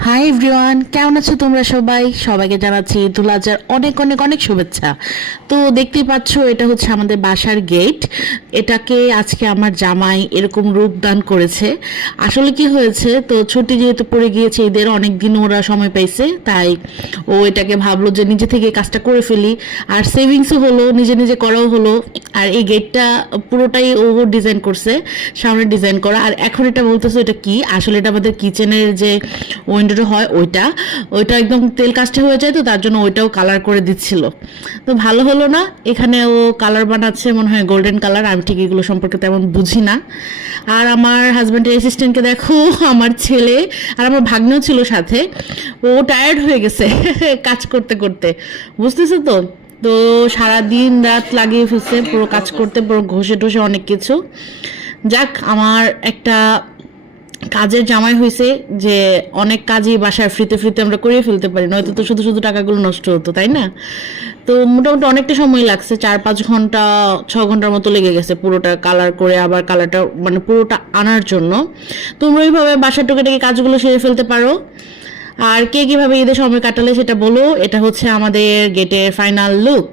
Hi everyone, কেমন আছো তোমরা সবাই? সবাইকে জানাচ্ছি ঈদুল আজহার অনেক অনেক অনেক শুভেচ্ছা। তো দেখতেই পাচ্ছ, এটা হচ্ছে আমাদের বাসার গেট। এটাকে আজকে আমার জামাই এরকম রূপদান করেছে। আসলে কি হয়েছে, তো ছুটি যেহেতু পড়ে গিয়েছে ঈদের, অনেক দিন ওরা সময় পাইছে, তাই ও এটাকে ভাবলো যে নিজে থেকে এই কাজটা করে ফেলি। আর সেভিংসও হলো, নিজে নিজে করাও হলো। আর এই গেটটা পুরোটাই ও ডিজাইন করছে, সামনে ডিজাইন করা। আর এখন এটা বলতেছে এটা কি, আসলে এটা আমাদের কিচেনের যে উইন্ডোটা হয় ওইটা একদম তেল কাস্টে হয়ে যায়, তো তার জন্য ওইটাও কালার করে দিচ্ছিল। তো ভালো হলো না, এখানে ও কালার বানাচ্ছে মনে হয় গোল্ডেন কালার, আমি ঠিক এগুলো সম্পর্কে তেমন বুঝি না। আর আমার হাজব্যান্ডের অ্যাসিস্ট্যান্টকে দেখো, আমার ছেলে আর আমার ভাগ্নেও ছিল সাথে, ও টায়ার্ড হয়ে গেছে কাজ করতে করতে, বুঝতেছো তো। তো সারাদিন রাত লাগিয়ে ফেলছে পুরো কাজ করতে, পুরো ঘষে টষে অনেক কিছু। যাক, আমার একটা কাজের জামাই হয়েছে যে অনেক কাজই বাসায় ফ্রিতে ফ্রিতে আমরা করিয়ে ফেলতে পারি, নয়তো তো শুধু শুধু টাকাগুলো নষ্ট হতো, তাই না? তো মোটামুটি অনেকটা সময় লাগছে, 4-5 ঘন্টা 6 ঘন্টার মতো লেগে গেছে পুরোটা কালার করে, আবার কালারটা মানে পুরোটা আনার জন্য। তোমরা ওইভাবে বাসার টুকিটাকি কাজগুলো সেরে ফেলতে পারো। আর কে কীভাবে ঈদের সময় কাটালে সেটা বলো। এটা হচ্ছে আমাদের গেটের ফাইনাল লুক।